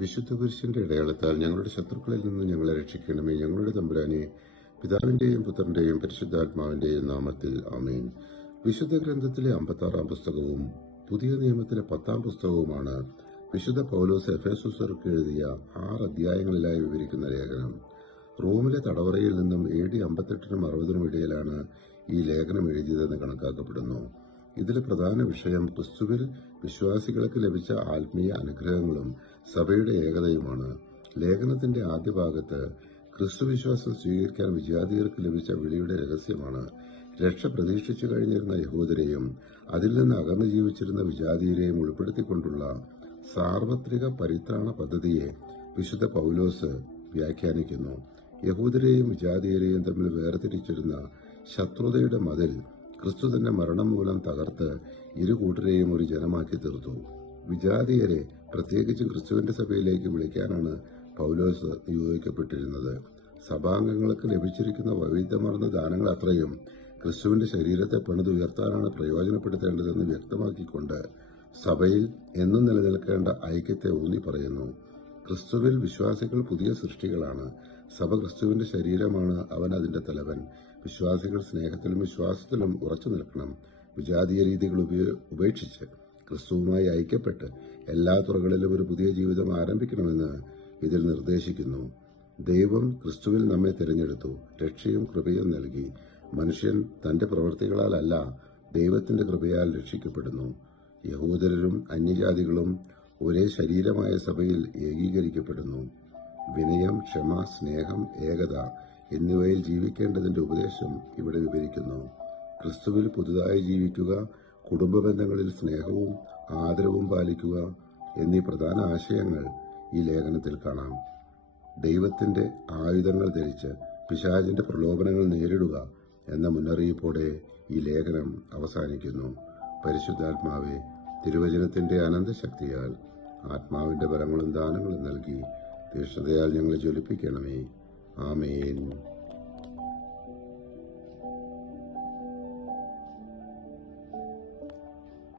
വിശുദ്ധ പുരുഷന്റെ അടയാളത്താൽ ഞങ്ങളുടെ ശത്രുക്കളിൽ നിന്ന് ഞങ്ങളെ രക്ഷിക്കണമേ. ഞങ്ങളുടെ തമ്പുരാനെ, പിതാവിന്റെയും പുത്രന്റെയും പരിശുദ്ധാത്മാവിന്റെയും നാമത്തിൽ ആമേൻ. വിശുദ്ധ ഗ്രന്ഥത്തിലെ 56-ാം പുസ്തകവും പുതിയ നിയമത്തിലെ 10-ാം പുസ്തകവുമാണ് വിശുദ്ധ പൗലോസ് എഫേസുസർക്ക് എഴുതിയ 6 അധ്യായങ്ങളിലായി വിവരിക്കുന്ന ലേഖനം. റോമിലെ തടവറയിൽ നിന്നും AD 58-നും 60-നും ഇടയിലാണ് ഈ ലേഖനം എഴുതിയതെന്ന് കണക്കാക്കപ്പെടുന്നു. ഇതിലെ പ്രധാന വിഷയം ക്രിസ്തുവിൽ വിശ്വാസികൾക്ക് ലഭിച്ച ആത്മീയ അനുഗ്രഹങ്ങളും സഭയുടെ ഏകതയുമാണ്. ലേഖനത്തിന്റെ ആദ്യ ഭാഗത്ത് ക്രിസ്തുവിശ്വാസം സ്വീകരിക്കാൻ വിജാതിയർക്ക് ലഭിച്ച വിളിയുടെ രഹസ്യമാണ്. രക്ഷ പ്രതീക്ഷിച്ചു കഴിഞ്ഞിരുന്ന യഹൂദരെയും അതിൽ നിന്ന് അകന്നു ജീവിച്ചിരുന്ന വിജാതിയരെയും ഉൾപ്പെടുത്തിക്കൊണ്ടുള്ള സാർവത്രിക പരിത്രാണ പദ്ധതിയെ വിശുദ്ധ പൗലോസ് വ്യാഖ്യാനിക്കുന്നു. യഹൂദരെയും വിജാതിയരെയും തമ്മിൽ വേർതിരിച്ചിരുന്ന ശത്രുതയുടെ മതിൽ ക്രിസ്തു തന്റെ മരണം മൂലം തകർത്ത് ഇരു കൂട്ടരെയും ഒരു ജനമാക്കി തീർത്തു. വിജാതിയരെ പ്രത്യേകിച്ചും ക്രിസ്തുവിന്റെ സഭയിലേക്ക് വിളിക്കാനാണ് പൗലോസ് നിയോഗിക്കപ്പെട്ടിരുന്നത്. സഭാംഗങ്ങൾക്ക് ലഭിച്ചിരിക്കുന്ന വൈവിധ്യമാർന്ന ദാനങ്ങൾ അത്രയും ക്രിസ്തുവിന്റെ ശരീരത്തെ പണിതുയർത്താനാണ് പ്രയോജനപ്പെടുത്തേണ്ടതെന്ന് വ്യക്തമാക്കിക്കൊണ്ട് സഭയിൽ എന്നും നിലനിൽക്കേണ്ട ഐക്യത്തെ ഊന്നി പറയുന്നു. ക്രിസ്തുവിൽ വിശ്വാസികൾ പുതിയ സൃഷ്ടികളാണ്. സഭ ക്രിസ്തുവിന്റെ ശരീരമാണ്. അവൻ അതിന്റെ തലവൻ. വിശ്വാസികൾ സ്നേഹത്തിലും വിശ്വാസത്തിലും ഉറച്ചു നിൽക്കണം. വിജാതീയ രീതികൾ ഉപേക്ഷിച്ച് ക്രിസ്തുവുമായി ഐക്യപ്പെട്ട് എല്ലാ തുറകളിലും ഒരു പുതിയ ജീവിതം ആരംഭിക്കണമെന്ന് ഇതിൽ നിർദ്ദേശിക്കുന്നു. ദൈവം ക്രിസ്തുവിൽ നമ്മെ തിരഞ്ഞെടുത്തു, രക്ഷയും കൃപയും നൽകി. മനുഷ്യൻ തന്റെ പ്രവൃത്തികളാലല്ല, ദൈവത്തിന്റെ കൃപയാൽ രക്ഷിക്കപ്പെടുന്നു. യഹൂദരും അന്യജാതികളും ഒരേ ശരീരമായ സഭയിൽ ഏകീകരിക്കപ്പെടുന്നു. വിനയം, ക്ഷമ, സ്നേഹം, ഏകത എന്നിവയിൽ ജീവിക്കേണ്ടതിന്റെ ഉപദേശം ഇവിടെ വിവരിക്കുന്നു. ക്രിസ്തുവിൽ പുതുതായി ജീവിക്കുക, കുടുംബ ബന്ധങ്ങളിൽ സ്നേഹവും ആദരവും പാലിക്കുക എന്നീ പ്രധാന ആശയങ്ങൾ ഈ ലേഖനത്തിൽ കാണാം. ദൈവത്തിന്റെ ആയുധങ്ങൾ ധരിച്ച് പിശാചിന്റെ പ്രലോഭനങ്ങൾ നേരിടുക എന്ന മുന്നറിയിപ്പോടെ ഈ ലേഖനം അവസാനിക്കുന്നു. പരിശുദ്ധാത്മാവെ, തിരുവചനത്തിന്റെ അനന്തശക്തിയാൽ ആത്മാവിന്റെ വരങ്ങളും ദാനങ്ങളും നൽകി തീക്ഷ്ണതയാൽ ഞങ്ങളെ ജ്വലിപ്പിക്കണമേ. ആമേൻ.